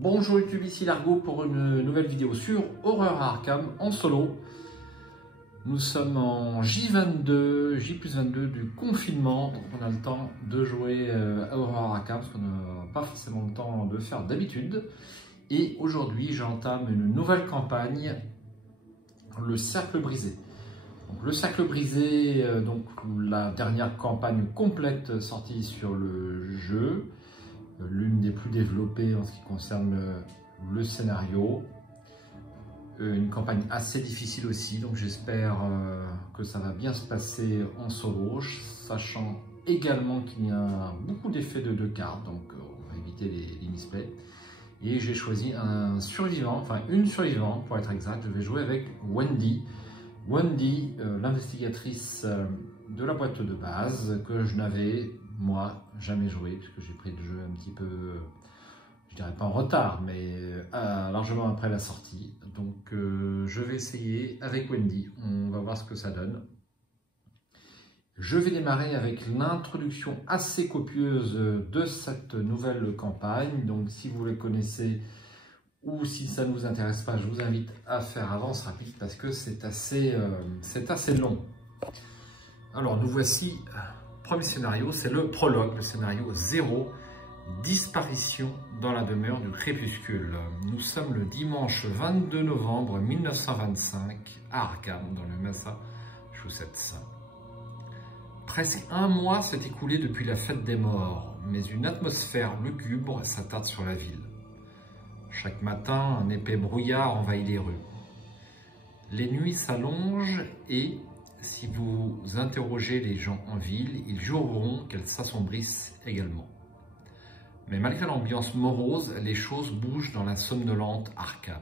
Bonjour YouTube, ici Largo pour une nouvelle vidéo sur Horreur à Arkham en solo. Nous sommes en J+22 du confinement, donc on a le temps de jouer à Horreur à Arkham, parce qu'on n'a pas forcément le temps de le faire d'habitude. Et aujourd'hui j'entame une nouvelle campagne, le Cercle Brisé. Donc, le Cercle Brisé, donc la dernière campagne complète sortie sur le jeu, l'une des plus développées en ce qui concerne le scénario. Une campagne assez difficile aussi, donc j'espère que ça va bien se passer en solo, sachant également qu'il y a beaucoup d'effets de 2 cartes, donc on va éviter les misplays. Et j'ai choisi un survivant, enfin une survivante pour être exact. Je vais jouer avec Wendy. Wendy, l'investigatrice de la boîte de base, que je n'avais, moi, jamais joué, puisque j'ai pris le jeu un petit peu, je dirais pas en retard, mais largement après la sortie. Donc je vais essayer avec Wendy, on va voir ce que ça donne. Je vais démarrer avec l'introduction assez copieuse de cette nouvelle campagne. Donc si vous les connaissez ou si ça ne vous intéresse pas, je vous invite à faire avance rapide parce que c'est assez long. Alors nous voici, premier scénario, c'est le prologue, le scénario 0, disparition dans la demeure du crépuscule. Nous sommes le dimanche 22 novembre 1925 à Arkham, dans le Massachusetts. Presque un mois s'est écoulé depuis la fête des morts, mais une atmosphère lugubre s'attarde sur la ville. Chaque matin, un épais brouillard envahit les rues. Les nuits s'allongent et, si vous interrogez les gens en ville, ils jureront qu'elles s'assombrissent également. Mais malgré l'ambiance morose, les choses bougent dans la somnolente Arkham.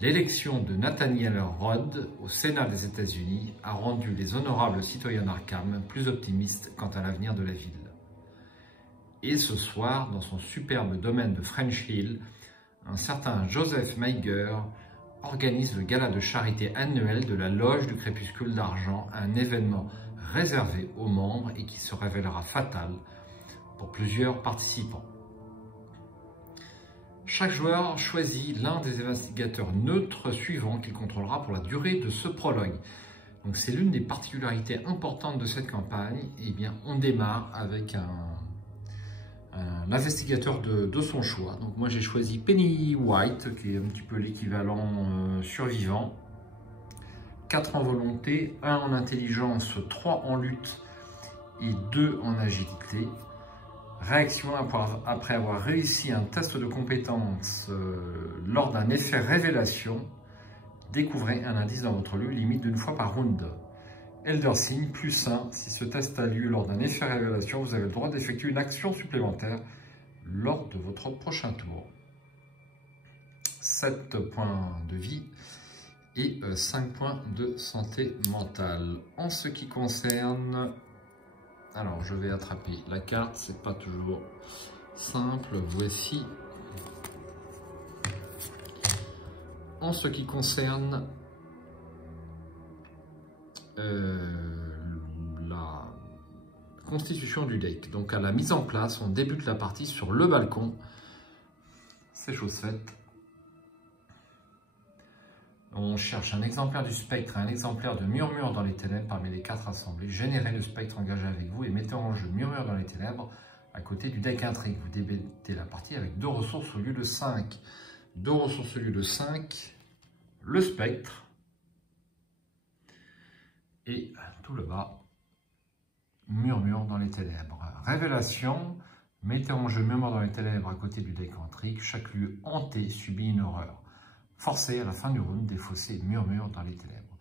L'élection de Nathaniel Rodd au Sénat des États-Unis a rendu les honorables citoyens d'Arkham plus optimistes quant à l'avenir de la ville. Et ce soir, dans son superbe domaine de French Hill, un certain Joseph Meiger organise le gala de charité annuel de la Loge du Crépuscule d'Argent, un événement réservé aux membres et qui se révélera fatal pour plusieurs participants. Chaque joueur choisit l'un des investigateurs neutres suivants qu'il contrôlera pour la durée de ce prologue. Donc c'est l'une des particularités importantes de cette campagne. Eh bien, on démarre avec un investigateur de son choix. Donc moi j'ai choisi Penny White, qui est un petit peu l'équivalent survivant. 4 en volonté, 1 en intelligence, 3 en lutte et 2 en agilité. Réaction après avoir réussi un test de compétence lors d'un effet révélation, découvrez un indice dans votre lieu, limite d'une fois par round. Elder Sign, +1, si ce test a lieu lors d'un effet révélation, vous avez le droit d'effectuer une action supplémentaire lors de votre prochain tour. 7 points de vie et 5 points de santé mentale. En ce qui concerne... Alors, je vais attraper la carte, c'est pas toujours simple. Voici. En ce qui concerne la constitution du deck, donc à la mise en place, on débute la partie sur le balcon. C'est chose faite. On cherche un exemplaire du spectre et un exemplaire de Murmure dans les ténèbres parmi les 4 assemblées. Générez le spectre engagé avec vous et mettez en jeu Murmure dans les ténèbres à côté du deck intrigue. Vous débutez la partie avec 2 ressources au lieu de 5. 2 ressources au lieu de 5. Le spectre. Et tout le bas, Murmure dans les ténèbres. Révélation. Mettez en jeu Murmure dans les ténèbres à côté du deck intrigue. Chaque lieu hanté subit une horreur. Forcé à la fin du round, défausser Murmure dans les ténèbres.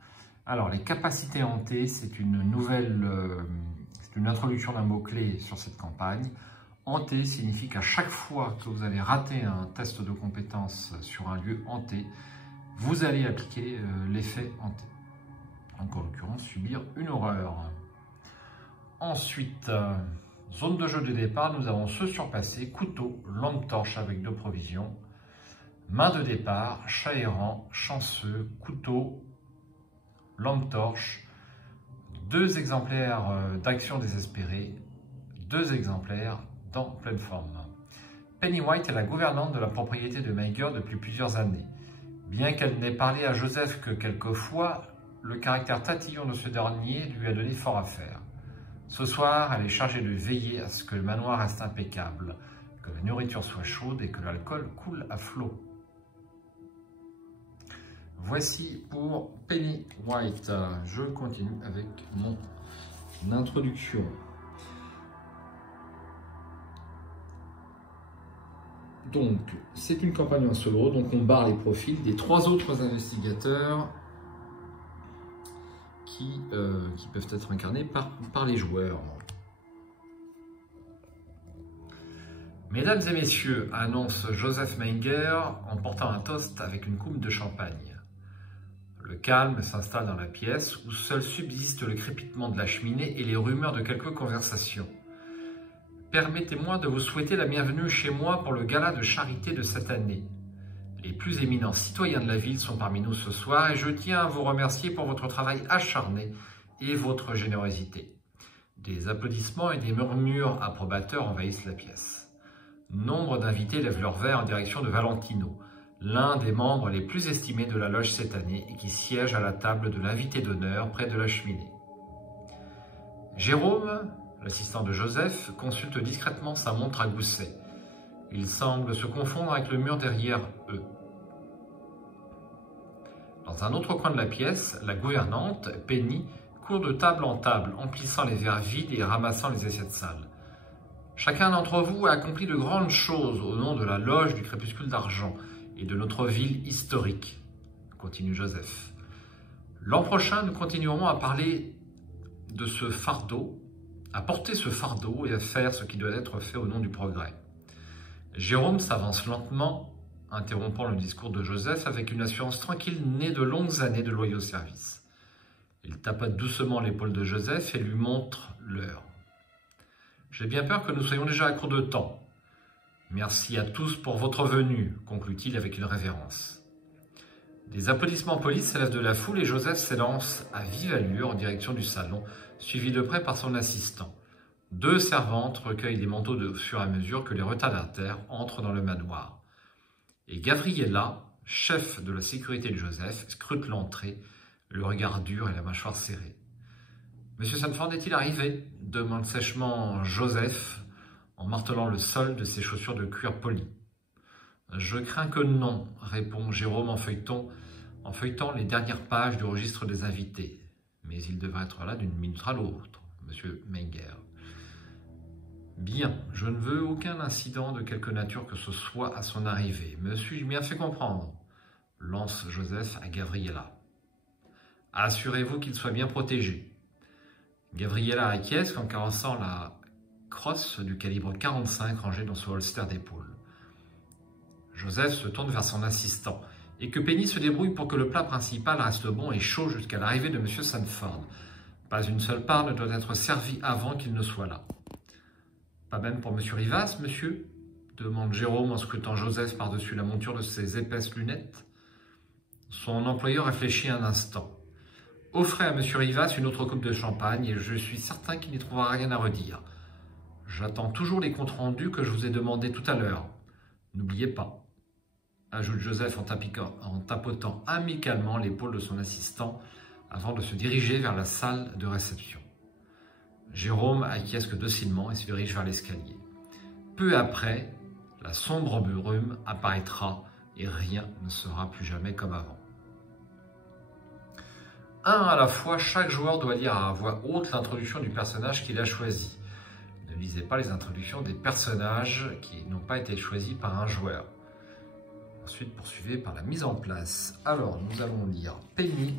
Alors, les capacités hantées, c'est une nouvelle, c'est une introduction d'un mot-clé sur cette campagne. Hanté signifie qu'à chaque fois que vous allez rater un test de compétence sur un lieu hanté, vous allez appliquer l'effet hanté. Donc, en l'occurrence, subir une horreur. Ensuite, zone de jeu de départ, nous avons ce surpassé, couteau, lampe torche avec 2 provisions. Main de départ, chat errant, chanceux, couteau, lampe torche, 2 exemplaires d'action désespérée, 2 exemplaires dans pleine forme. Penny White est la gouvernante de la propriété de Manger depuis plusieurs années. Bien qu'elle n'ait parlé à Joseph que quelques fois, le caractère tatillon de ce dernier lui a donné fort à faire. Ce soir, elle est chargée de veiller à ce que le manoir reste impeccable, que la nourriture soit chaude et que l'alcool coule à flot. Voici pour Penny White. Je continue avec mon introduction. Donc, c'est une campagne en solo, donc on barre les profils des 3 autres investigateurs qui peuvent être incarnés par les joueurs. Mesdames et messieurs, annonce Joseph Manger en portant un toast avec une coupe de champagne. Le calme s'installe dans la pièce où seul subsiste le crépitement de la cheminée et les rumeurs de quelques conversations. Permettez-moi de vous souhaiter la bienvenue chez moi pour le gala de charité de cette année. Les plus éminents citoyens de la ville sont parmi nous ce soir et je tiens à vous remercier pour votre travail acharné et votre générosité. Des applaudissements et des murmures approbateurs envahissent la pièce. Nombre d'invités lèvent leur verre en direction de Valentino, l'un des membres les plus estimés de la loge cette année et qui siège à la table de l'invité d'honneur près de la cheminée. Jérôme, l'assistant de Joseph, consulte discrètement sa montre à gousset. Il semble se confondre avec le mur derrière eux. Dans un autre coin de la pièce, la gouvernante, Penny, court de table en table, emplissant les verres vides et ramassant les assiettes sales. Chacun d'entre vous a accompli de grandes choses au nom de la loge du crépuscule d'argent et de notre ville historique, continue Joseph. L'an prochain, nous continuerons à parler de ce fardeau, à porter ce fardeau et à faire ce qui doit être fait au nom du progrès. Jérôme s'avance lentement, interrompant le discours de Joseph avec une assurance tranquille née de longues années de loyaux services. Il tapote doucement l'épaule de Joseph et lui montre l'heure. « J'ai bien peur que nous soyons déjà à court de temps. Merci à tous pour votre venue, conclut-il avec une révérence. Des applaudissements polis s'élèvent de la foule et Joseph s'élance à vive allure en direction du salon, suivi de près par son assistant. 2 servantes recueillent les manteaux au fur et à mesure que les retardataires entrent dans le manoir. Et Gabriella, chef de la sécurité de Joseph, scrute l'entrée, le regard dur et la mâchoire serrée. « Monsieur Sanford est-il arrivé ?» demande sèchement Joseph, en martelant le sol de ses chaussures de cuir poli. « Je crains que non, » répond Jérôme en feuilletant les dernières pages du registre des invités. « Mais il devrait être là d'une minute à l'autre, monsieur Manger. »« Bien, je ne veux aucun incident de quelque nature que ce soit à son arrivée. Me suis-je bien fait comprendre ?» lance Joseph à Gabriella. « Assurez-vous qu'il soit bien protégé. » Gabriella acquiesce en caressant la crosse du calibre 45 rangée dans son holster d'épaule. Joseph se tourne vers son assistant et que Penny se débrouille pour que le plat principal reste bon et chaud jusqu'à l'arrivée de M. Sanford. Pas une seule part ne doit être servie avant qu'il ne soit là. « Pas même pour M. Rivas, monsieur ?» demande Jérôme en scrutant Joseph par-dessus la monture de ses épaisses lunettes. Son employeur réfléchit un instant. « Offrez à M. Rivas une autre coupe de champagne et je suis certain qu'il n'y trouvera rien à redire. J'attends toujours les comptes rendus que je vous ai demandés tout à l'heure. N'oubliez pas, » ajoute Joseph en tapotant amicalement l'épaule de son assistant avant de se diriger vers la salle de réception. Jérôme acquiesce docilement et se dirige vers l'escalier. Peu après, la sombre brume apparaîtra et rien ne sera plus jamais comme avant. À la fois, chaque joueur doit lire à voix haute l'introduction du personnage qu'il a choisi. Ne lisez pas les introductions des personnages qui n'ont pas été choisis par un joueur. Ensuite, poursuivez par la mise en place. Alors, nous allons lire Penny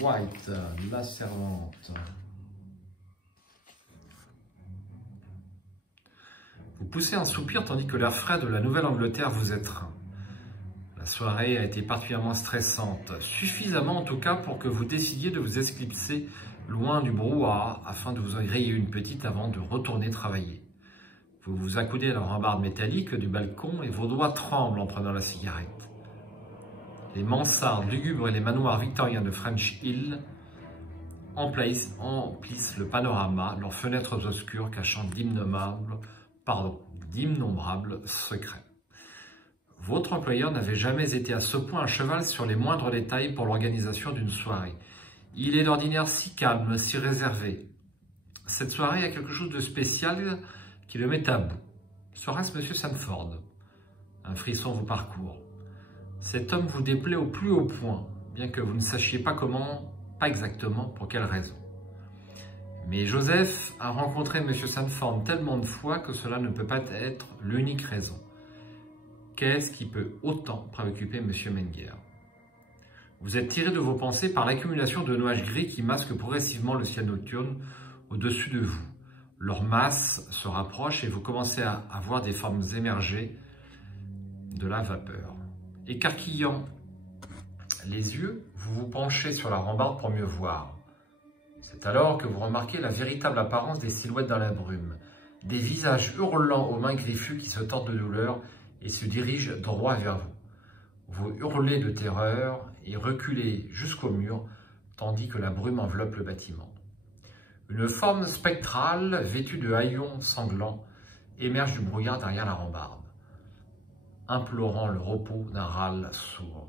White, la servante. Vous poussez un soupir tandis que l'air frais de la Nouvelle-Angleterre vous étreint. La soirée a été particulièrement stressante, suffisamment en tout cas pour que vous décidiez de vous éclipser loin du brouhaha afin de vous en griller une petite avant de retourner travailler. Vous vous accoudez à la rambarde métallique du balcon et vos doigts tremblent en prenant la cigarette. Les mansardes lugubres et les manoirs victoriens de French Hill emplissent le panorama, leurs fenêtres obscures cachant d'innommables d'innombrables secrets. Votre employeur n'avait jamais été à ce point à cheval sur les moindres détails pour l'organisation d'une soirée. Il est d'ordinaire si calme, si réservé. Cette soirée a quelque chose de spécial qui le met à bout. Serait-ce M. Sanford? Un frisson vous parcourt. Cet homme vous déplaît au plus haut point, bien que vous ne sachiez pas comment, pas exactement pour quelle raison. Mais Joseph a rencontré M. Sanford tellement de fois que cela ne peut pas être l'unique raison. Qu'est-ce qui peut autant préoccuper M. Menger? Vous êtes tiré de vos pensées par l'accumulation de nuages gris qui masquent progressivement le ciel nocturne au-dessus de vous. Leur masse se rapproche et vous commencez à voir des formes émerger de la vapeur. Écarquillant les yeux, vous vous penchez sur la rambarde pour mieux voir. C'est alors que vous remarquez la véritable apparence des silhouettes dans la brume. Des visages hurlants aux mains griffues qui se tordent de douleur et se dirigent droit vers vous. Vous hurlez de terreur et reculez jusqu'au mur, tandis que la brume enveloppe le bâtiment. Une forme spectrale, vêtue de haillons sanglants, émerge du brouillard derrière la rambarde, implorant le repos d'un râle sourd.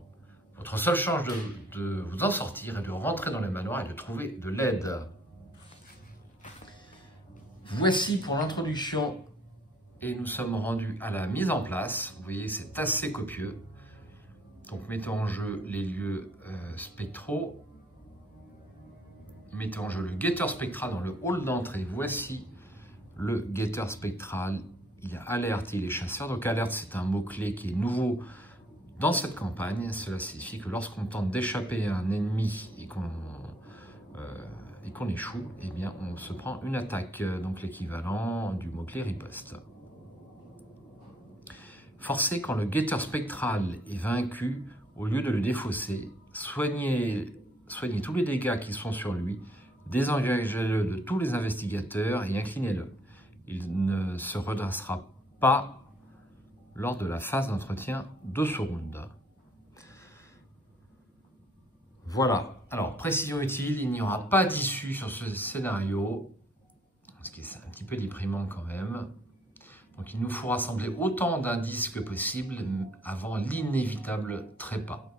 Votre seule chance de vous en sortir est de rentrer dans le manoir et de trouver de l'aide. Voici pour l'introduction et nous sommes rendus à la mise en place. Vous voyez, c'est assez copieux. Donc mettons en jeu les lieux spectraux. Mettez en jeu le guetteur spectral dans le hall d'entrée. Voici le guetteur spectral. Il y a alerte et il est chasseur. Donc alerte, c'est un mot-clé qui est nouveau dans cette campagne. Cela signifie que lorsqu'on tente d'échapper à un ennemi et qu'on échoue, eh bien on se prend une attaque. Donc l'équivalent du mot-clé riposte. Forcez quand le guetteur spectral est vaincu, au lieu de le défausser, soignez tous les dégâts qui sont sur lui, désengagez-le de tous les investigateurs et inclinez-le. Il ne se redressera pas lors de la phase d'entretien de ce round. Voilà. Alors, précision utile, il n'y aura pas d'issue sur ce scénario, ce qui est un petit peu déprimant quand même. Donc, il nous faut rassembler autant d'indices que possible avant l'inévitable trépas.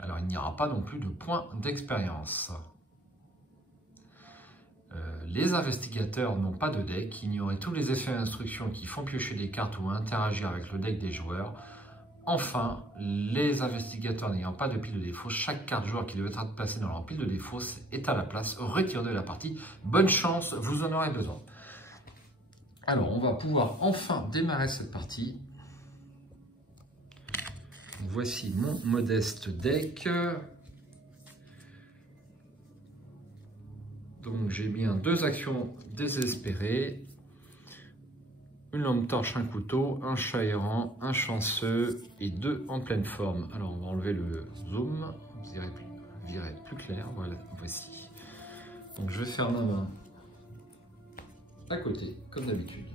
Alors, il n'y aura pas non plus de points d'expérience. Les investigateurs n'ont pas de deck. Ignorez tous les effets d'instruction qui font piocher des cartes ou interagir avec le deck des joueurs. Enfin, les investigateurs n'ayant pas de pile de défaut, chaque carte joueur qui devait être placée dans leur pile de défaut est à la place retirée de la partie. Bonne chance, vous en aurez besoin. Alors, on va pouvoir enfin démarrer cette partie. Voici mon modeste deck. Donc j'ai bien 2 actions désespérées. Une lampe torche, un couteau, un chat errant, un chanceux et 2 en pleine forme. Alors on va enlever le zoom, vous verrez plus clair. Voilà, voici. Donc je vais faire ma main à côté, comme d'habitude.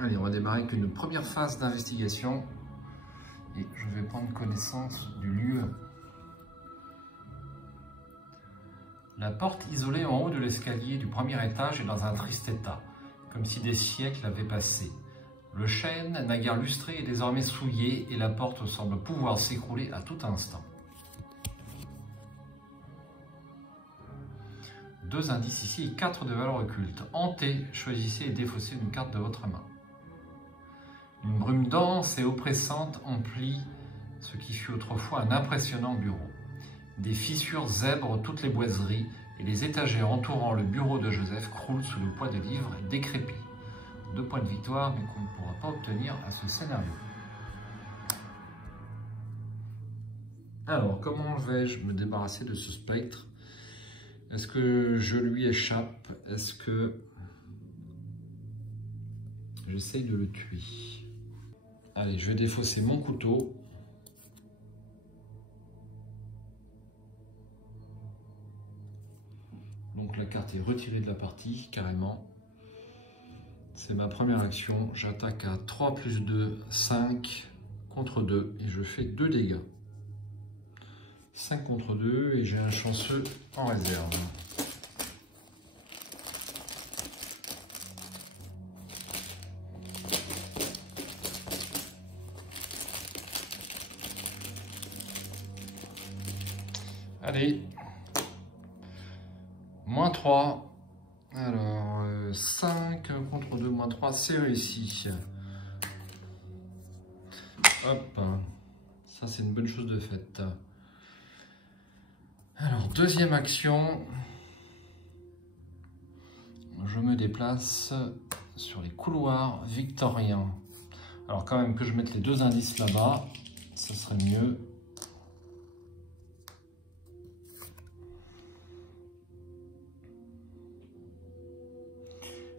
Allez, on va démarrer avec une première phase d'investigation et je vais prendre connaissance du lieu. La porte isolée en haut de l'escalier du premier étage est dans un triste état, comme si des siècles avaient passé. Le chêne, naguère lustré, est désormais souillé et la porte semble pouvoir s'écrouler à tout instant. 2 indices ici et 4 de valeur occulte. Hantez, choisissez et défaussez une carte de votre main. Une brume dense et oppressante emplit ce qui fut autrefois un impressionnant bureau. Des fissures zèbrent toutes les boiseries et les étagères entourant le bureau de Joseph croulent sous le poids de livres décrépits. 2 points de victoire, mais qu'on ne pourra pas obtenir à ce scénario. Alors, comment vais-je me débarrasser de ce spectre? Est-ce que je lui échappe? Est-ce que j'essaye de le tuer? Allez, je vais défausser mon couteau. Donc la carte est retirée de la partie, carrément. C'est ma première action. J'attaque à 3 plus 2, 5 contre 2. Et je fais 2 dégâts. 5 contre 2 et j'ai un chanceux en réserve. Allez. Moins 3. Alors, 5 contre 2, moins 3, c'est réussi. Hop. Ça, c'est une bonne chose de faite. Alors, deuxième action. Je me déplace sur les couloirs victoriens. Alors, quand même que je mette les deux indices là-bas, ça serait mieux.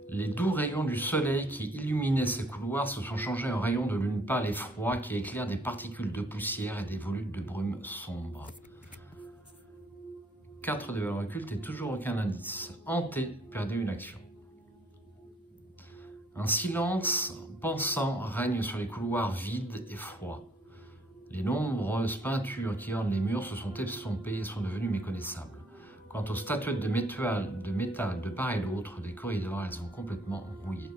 Les doux rayons du soleil qui illuminaient ces couloirs se sont changés en rayons de lune pâle et froid qui éclairent des particules de poussière et des volutes de brume sombre. 4 de valeur occulte et toujours aucun indice. Hanté, perdez une action. Un silence pensant règne sur les couloirs vides et froids. Les nombreuses peintures qui ornent les murs se sont estompées et sont devenues méconnaissables. Quant aux statuettes de métal de part et d'autre des corridors, elles sont complètement rouillées.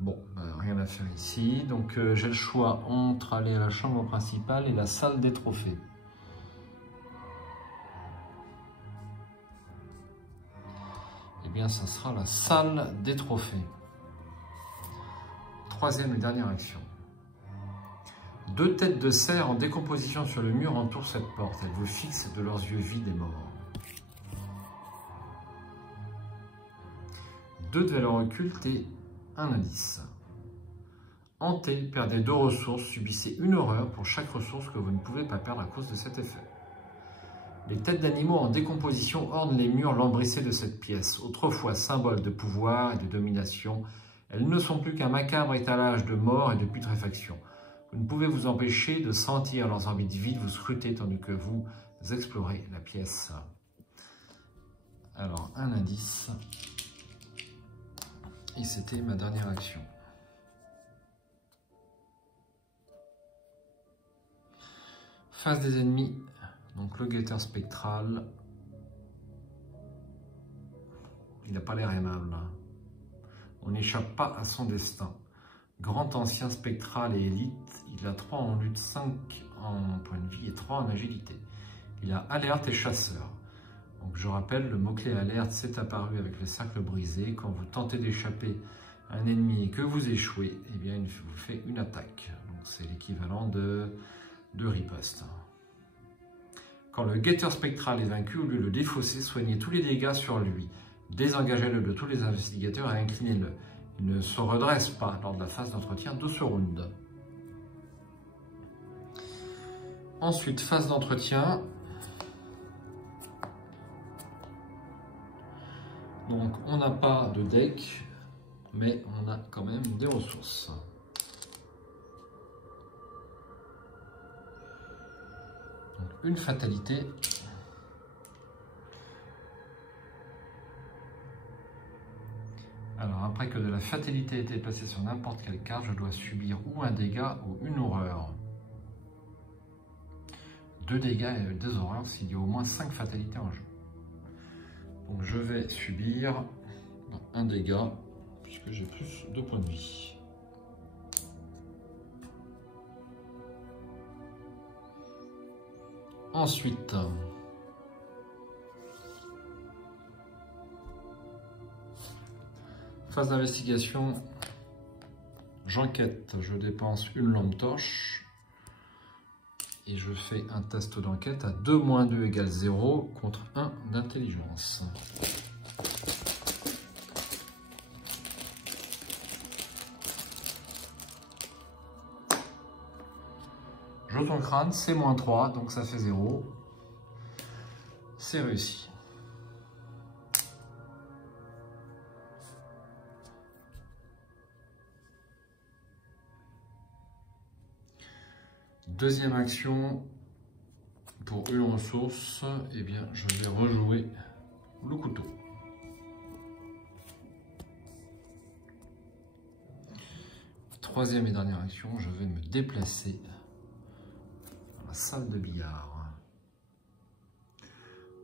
Bon, rien à faire ici. Donc j'ai le choix entre aller à la chambre principale et la salle des trophées. Eh bien, ça sera la salle des trophées. Troisième et dernière action. 2 têtes de cerf en décomposition sur le mur entourent cette porte. Elles vous fixent de leurs yeux vides et morts. 2 de valeur occulte et un indice. Hanté, perdez 2 ressources, subissez une horreur pour chaque ressource que vous ne pouvez pas perdre à cause de cet effet. Les têtes d'animaux en décomposition ornent les murs lambrissés de cette pièce. Autrefois symbole de pouvoir et de domination, elles ne sont plus qu'un macabre étalage de mort et de putréfaction. Vous ne pouvez vous empêcher de sentir leurs orbites vides vous scruter tandis que vous explorez la pièce. Alors, un indice. Et c'était ma dernière action. Face des ennemis, donc le guetteur spectral. Il n'a pas l'air aimable. On n'échappe pas à son destin. Grand ancien spectral et élite, il a 3 en lutte, 5 en point de vie et 3 en agilité. Il a alerte et chasseur. Donc je rappelle, le mot-clé alerte s'est apparu avec le cercle brisé. Quand vous tentez d'échapper à un ennemi et que vous échouez, eh bien, il vous fait une attaque. Donc c'est l'équivalent de riposte. Quand le guetteur spectral est vaincu, au lieu de le défausser, soignez tous les dégâts sur lui. Désengagez-le de tous les investigateurs et inclinez-le. Il ne se redresse pas lors de la phase d'entretien de ce round. Ensuite, phase d'entretien. Donc, on n'a pas de deck, mais on a quand même des ressources. Donc, une fatalité. Alors, après que de la fatalité ait été placée sur n'importe quelle carte, je dois subir ou un dégât ou une horreur. 2 dégâts et 2 horreurs s'il y a au moins 5 fatalités en jeu. Donc, je vais subir un dégât puisque j'ai plus de points de vie. Ensuite, phase d'investigation, j'enquête, je dépense une lampe torche et je fais un test d'enquête à 2 - 2 égale 0 contre 1 d'intelligence. Jeton crâne, c'est -3, donc ça fait 0. C'est réussi. Deuxième action, pour une ressource, eh bien, je vais rejouer le couteau. Troisième et dernière action, je vais me déplacer dans la salle de billard.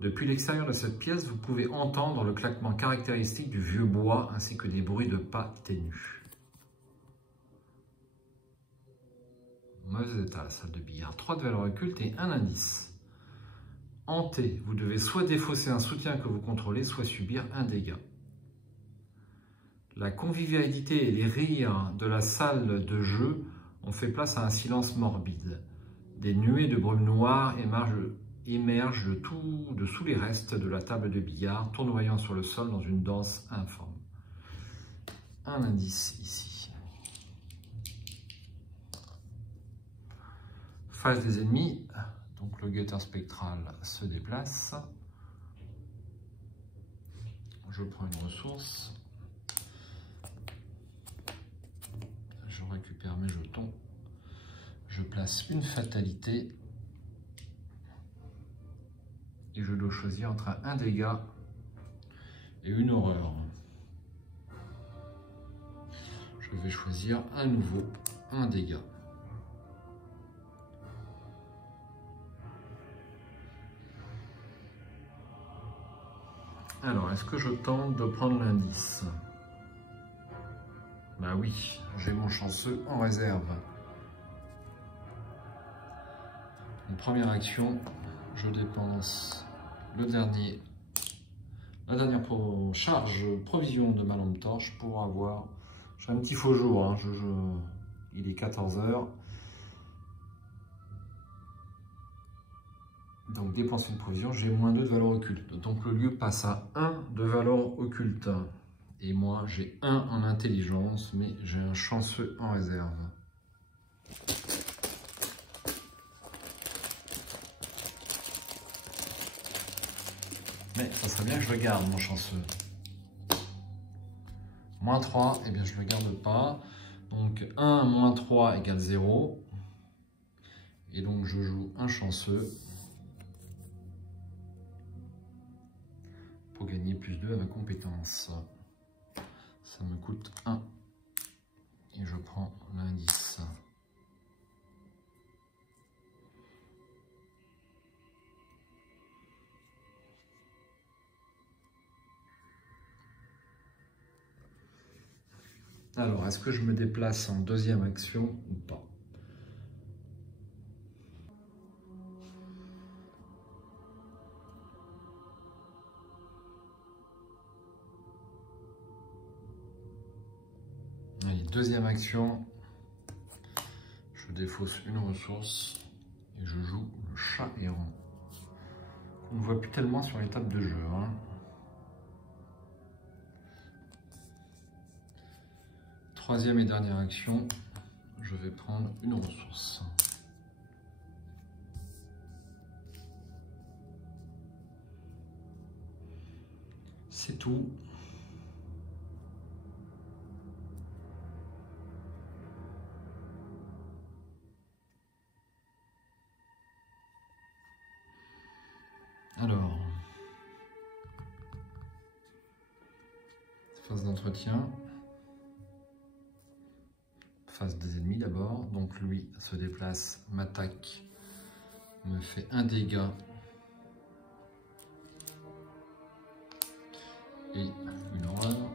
Depuis l'extérieur de cette pièce, vous pouvez entendre le claquement caractéristique du vieux bois ainsi que des bruits de pas ténus. mauvais état, la salle de billard. 3 de valeur occulte et un indice. Hanté, vous devez soit défausser un soutien que vous contrôlez, soit subir un dégât. La convivialité et les rires de la salle de jeu ont fait place à un silence morbide. Des nuées de brume noire émergent de sous les restes de la table de billard, tournoyant sur le sol dans une danse informe. Un indice ici. Face des ennemis, donc le guetteur spectral se déplace. Je prends une ressource. Je récupère mes jetons. Je place une fatalité. Et je dois choisir entre un dégât et une horreur. Je vais choisir à nouveau un dégât. Alors, est-ce que je tente de prendre l'indice? Bah oui, j'ai mon chanceux en réserve. Une première action, je dépense la dernière charge provision de ma lampe torche pour avoir... J'ai un petit faux jour, hein, il est 14 h. Donc dépenser une provision, j'ai -2 de valeur occulte. Donc le lieu passe à 1 de valeur occulte. Et moi j'ai 1 en intelligence, mais j'ai un chanceux en réserve. Mais ça serait bien que je le garde, mon chanceux. -3, eh bien je ne le garde pas. Donc 1 moins 3 égale 0. Et donc je joue un chanceux pour gagner +2 à ma compétence. Ça me coûte 1. Et je prends l'indice. Alors, est-ce que je me déplace en deuxième action ou pas? Allez, deuxième action. Je défausse une ressource et je joue le chat errant. On ne voit plus tellement sur les tables de jeu, hein. Troisième et dernière action, je vais prendre une ressource. C'est tout. Alors, phase d'entretien. Face des ennemis d'abord, donc lui se déplace, m'attaque, me fait un dégât et une horreur.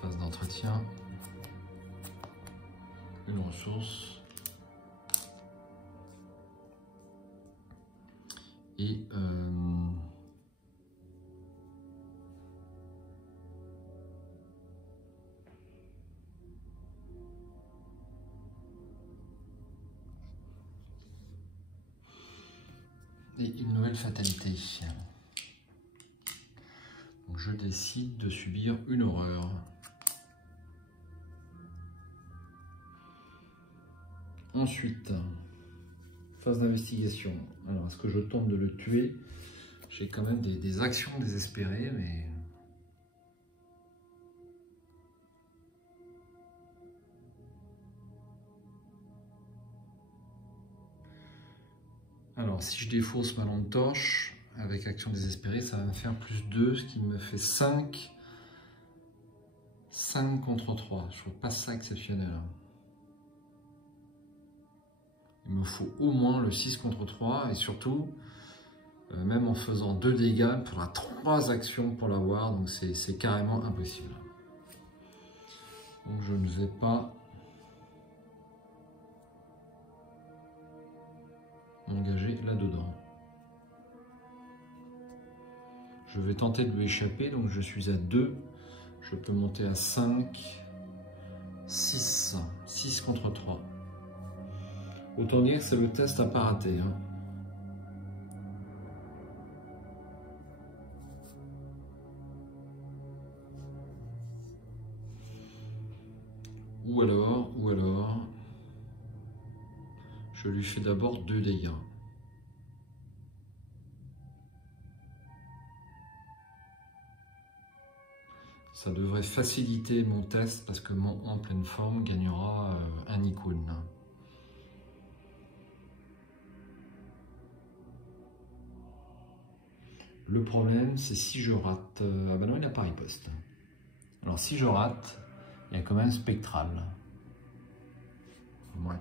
Phase d'entretien, une ressource et une nouvelle fatalité. Donc je décide de subir une horreur. Ensuite, phase d'investigation. Alors, est-ce que je tente de le tuer? J'ai quand même des actions désespérées, mais... Alors, si je défausse ma lampe torche, avec action désespérée, ça va me faire +2, ce qui me fait 5. 5 contre 3. Je trouve pas ça exceptionnel. Il me faut au moins le 6 contre 3, et surtout, même en faisant 2 dégâts, il faudra 3 actions pour l'avoir, donc c'est carrément impossible. Donc je ne vais pas là-dedans. Je vais tenter de lui échapper, donc je suis à 2. Je peux monter à 5, 6. 6 contre 3. Autant dire que c'est le test à pas rater. Hein. Ou alors, je lui fais d'abord 2 dégâts. Ça devrait faciliter mon test parce que mon en pleine forme gagnera un icône. Le problème, c'est si je rate... ah ben non, il n'a pas riposte. Alors si je rate, il y a quand même spectral. Ouais.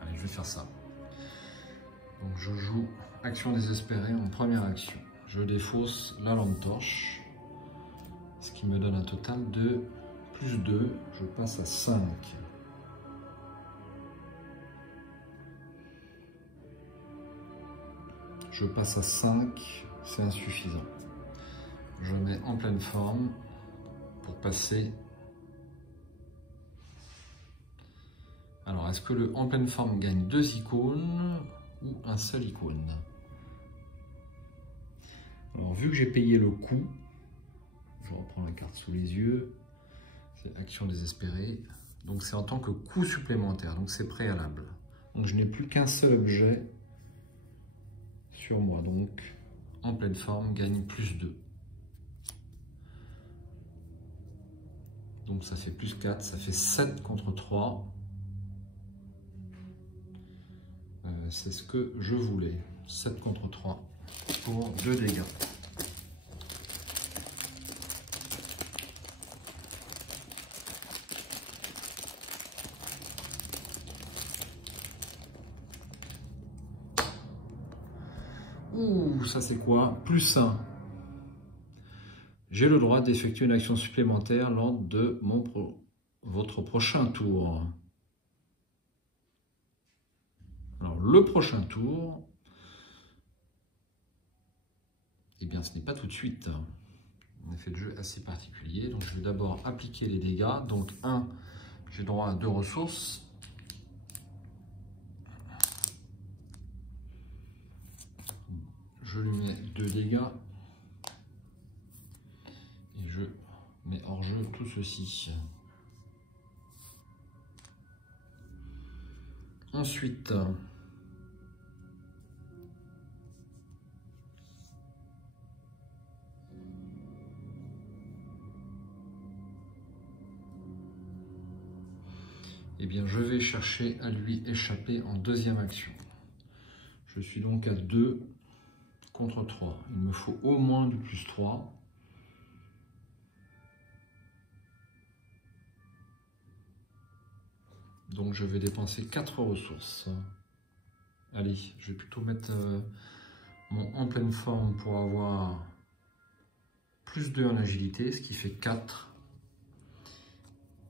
Allez, je vais faire ça. Donc je joue action désespérée en première action. Je défausse la lampe torche, ce qui me donne un total de plus 2. Je passe à 5. Je passe à 5, c'est insuffisant. Je mets en pleine forme pour passer. Alors, est-ce que le en pleine forme gagne 2 icônes ou un seul icône? Alors, vu que j'ai payé le coup, je reprends la carte sous les yeux, c'est action désespérée, donc c'est en tant que coût supplémentaire, donc c'est préalable. Donc je n'ai plus qu'un seul objet sur moi, donc en pleine forme gagne plus 2. Donc ça fait plus 4, ça fait 7 contre 3. C'est ce que je voulais, 7 contre 3 pour 2 dégâts. Ouh, ça c'est quoi? Plus 1. J'ai le droit d'effectuer une action supplémentaire lors de votre prochain tour. Alors, le prochain tour, eh bien, ce n'est pas tout de suite. Un effet de jeu assez particulier. Donc, je vais d'abord appliquer les dégâts. Donc, 1, j'ai droit à 2 ressources. Je lui mets 2 dégâts. Et je mets hors jeu tout ceci. Ensuite, eh bien, je vais chercher à lui échapper en deuxième action. Je suis donc à 2 contre 3. Il me faut au moins du plus 3. Donc je vais dépenser 4 ressources. Allez, je vais plutôt mettre mon en pleine forme pour avoir plus 2 en agilité, ce qui fait 4.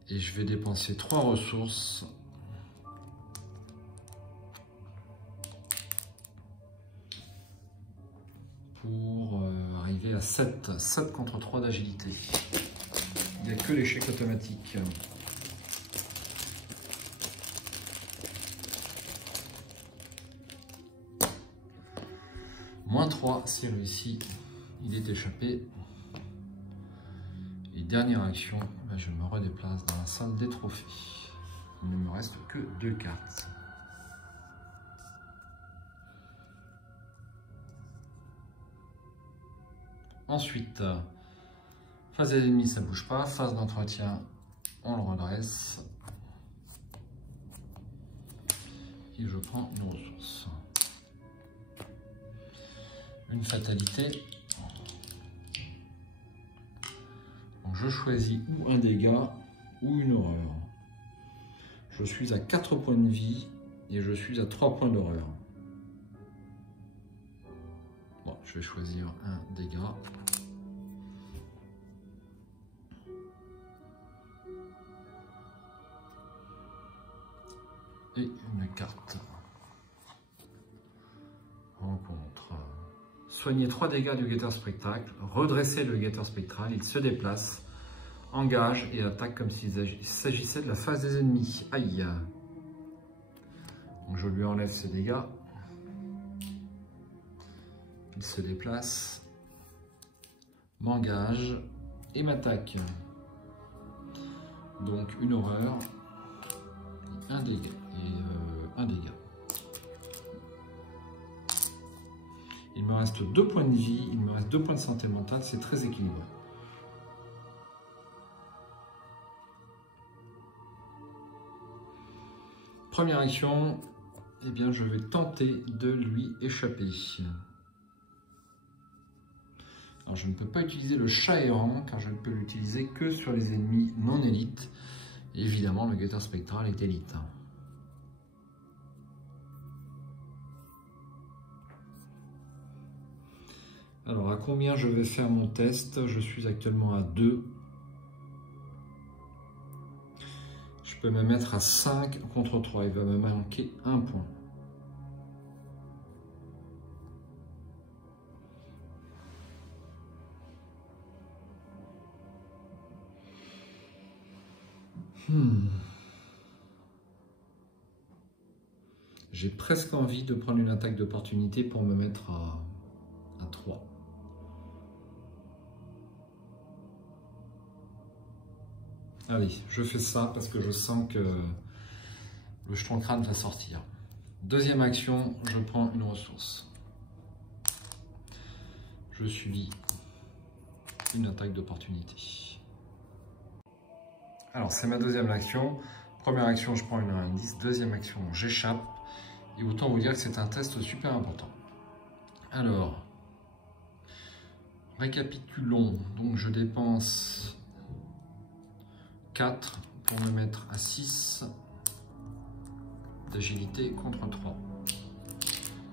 Et je vais dépenser 3 ressources pour arriver à 7. 7 contre 3 d'agilité. Il n'y a que l'échec automatique. Moins 3 si réussi, il est échappé. Et dernière action, je me redéplace dans la salle des trophées. Il ne me reste que 2 cartes. Ensuite, phase des ennemis, ça ne bouge pas. Phase d'entretien, on le redresse. Et je prends une ressource. Une fatalité. Donc je choisis ou un dégât ou une horreur. Je suis à 4 points de vie et je suis à 3 points d'horreur. Bon, je vais choisir un dégât. Et une carte. Rencontre. Soigner 3 dégâts du guetteur spectacle. Redresser le guetteur spectral. Il se déplace, engage et attaque comme s'il s'agissait de la phase des ennemis. Aïe. Donc je lui enlève ses dégâts. Il se déplace, m'engage et m'attaque. Donc une horreur, un dégât et un dégât. Il me reste 2 points de vie, il me reste 2 points de santé mentale, c'est très équilibré. Première action, eh bien je vais tenter de lui échapper. Alors je ne peux pas utiliser le chat errant car je ne peux l'utiliser que sur les ennemis non élites. Évidemment le guetteur spectral est élite. Alors à combien je vais faire mon test? Je suis actuellement à 2. Je peux me mettre à 5 contre 3. Il va me manquer 1 point. J'ai presque envie de prendre une attaque d'opportunité pour me mettre à 3. Allez, je fais ça parce que je sens que le jeton crâne va sortir. Deuxième action, je prends une ressource. Je subis une attaque d'opportunité. Alors, c'est ma deuxième action. Première action, je prends une indice. Deuxième action, j'échappe. Et autant vous dire que c'est un test super important. Alors, récapitulons. Donc, je dépense 4 pour me mettre à 6 d'agilité contre 3.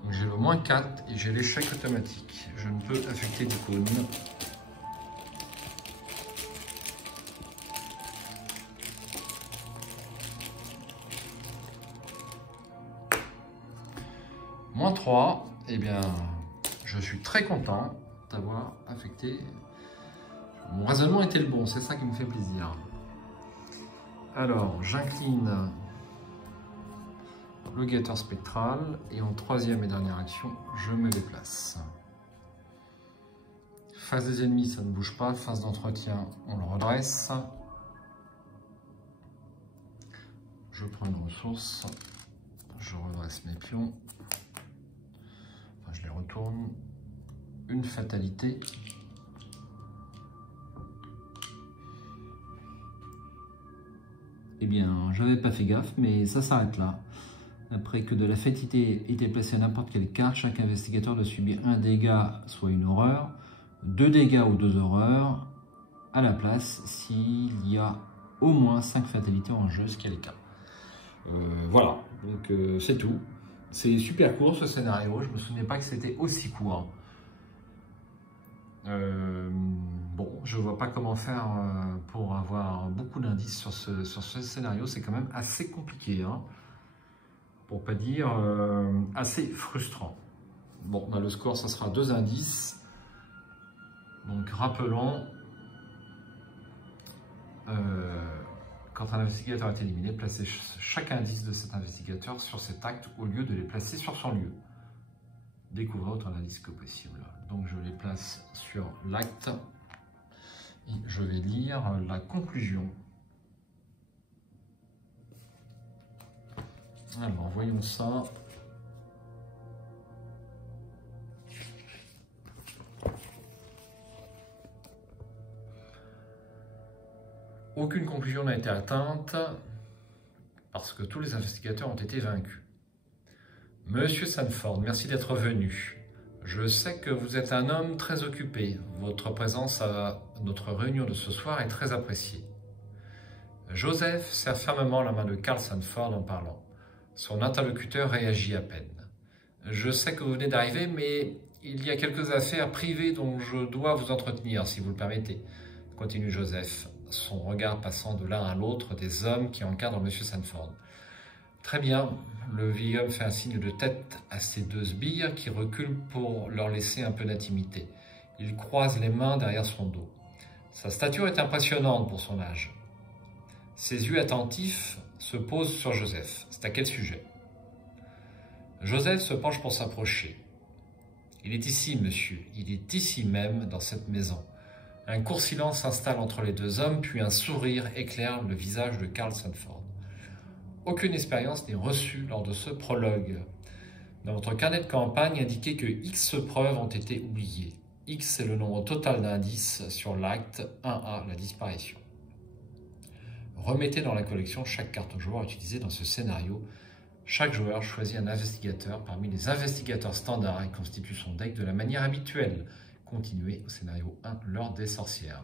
Donc, j'ai le moins 4 et j'ai l'échec automatique. Je ne peux affecter du cône. Moins 3, eh bien, je suis très content d'avoir affecté. Mon raisonnement était le bon, c'est ça qui me fait plaisir. Alors, j'incline le guetteur spectral et en troisième et dernière action, je me déplace. Face des ennemis, ça ne bouge pas. Phase d'entretien, on le redresse. Je prends une ressource, je redresse mes pions. Je les retourne. Une fatalité. Eh bien, je n'avais pas fait gaffe, mais ça s'arrête là. Après que de la fatalité était placée à n'importe quelle carte, chaque investigateur doit subir un dégât, soit une horreur, 2 dégâts ou 2 horreurs, à la place s'il y a au moins 5 fatalités en jeu, ce qui est le cas. Voilà, donc c'est tout. C'est super court ce scénario, je ne me souvenais pas que c'était aussi court. Bon, je ne vois pas comment faire pour avoir beaucoup d'indices sur ce scénario, c'est quand même assez compliqué, hein, pour pas dire assez frustrant. Bon, bah, le score, ça sera 2 indices. Donc rappelons, quand un investigateur est éliminé, placez chaque indice de cet investigateur sur cet acte au lieu de les placer sur son lieu. Découvrez autant d'indices que possible. Donc je les place sur l'acte et je vais lire la conclusion. Alors voyons ça. Aucune conclusion n'a été atteinte parce que tous les investigateurs ont été vaincus. Monsieur Sanford, merci d'être venu. Je sais que vous êtes un homme très occupé. Votre présence à notre réunion de ce soir est très appréciée. Joseph serre fermement la main de Carl Sanford en parlant. Son interlocuteur réagit à peine. « Je sais que vous venez d'arriver, mais il y a quelques affaires privées dont je dois vous entretenir, si vous le permettez. » continue Joseph, son regard passant de l'un à l'autre des hommes qui encadrent M. Sanford. « Très bien. » Le vieil homme fait un signe de tête à ses deux sbires qui reculent pour leur laisser un peu d'intimité. Il croise les mains derrière son dos. Sa stature est impressionnante pour son âge. Ses yeux attentifs se posent sur Joseph. C'est à quel sujet? Joseph se penche pour s'approcher. « Il est ici, monsieur. Il est ici même, dans cette maison. » Un court silence s'installe entre les deux hommes, puis un sourire éclaire le visage de Carl Sanford. Aucune expérience n'est reçue lors de ce prologue. Dans votre carnet de campagne, indiquez que X preuves ont été oubliées. X est le nombre total d'indices sur l'acte 1A, la disparition. Remettez dans la collection chaque carte au joueur utilisée dans ce scénario. Chaque joueur choisit un investigateur parmi les investigateurs standards et constitue son deck de la manière habituelle. Continuez au scénario 1, l'heure des sorcières.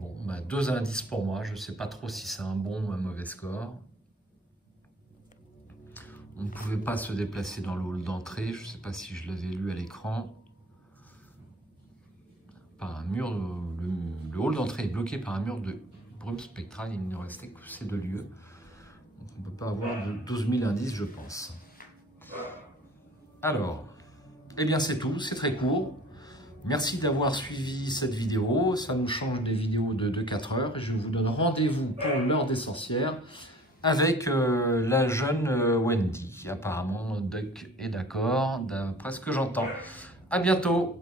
Bon, 2 indices pour moi, je ne sais pas trop si c'est un bon ou un mauvais score. On ne pouvait pas se déplacer dans le hall d'entrée, je ne sais pas si je l'avais lu à l'écran. Par un mur, le hall d'entrée est bloqué par un mur de brume spectrale, il ne restait que ces 2 lieux. Donc on ne peut pas avoir de 12 000 indices, je pense. Alors, eh bien c'est tout, c'est très court. Merci d'avoir suivi cette vidéo, ça nous change des vidéos de 4 heures. Je vous donne rendez-vous pour l'heure des sorcières avec la jeune Wendy. Apparemment, Duck est d'accord, d'après ce que j'entends. À bientôt!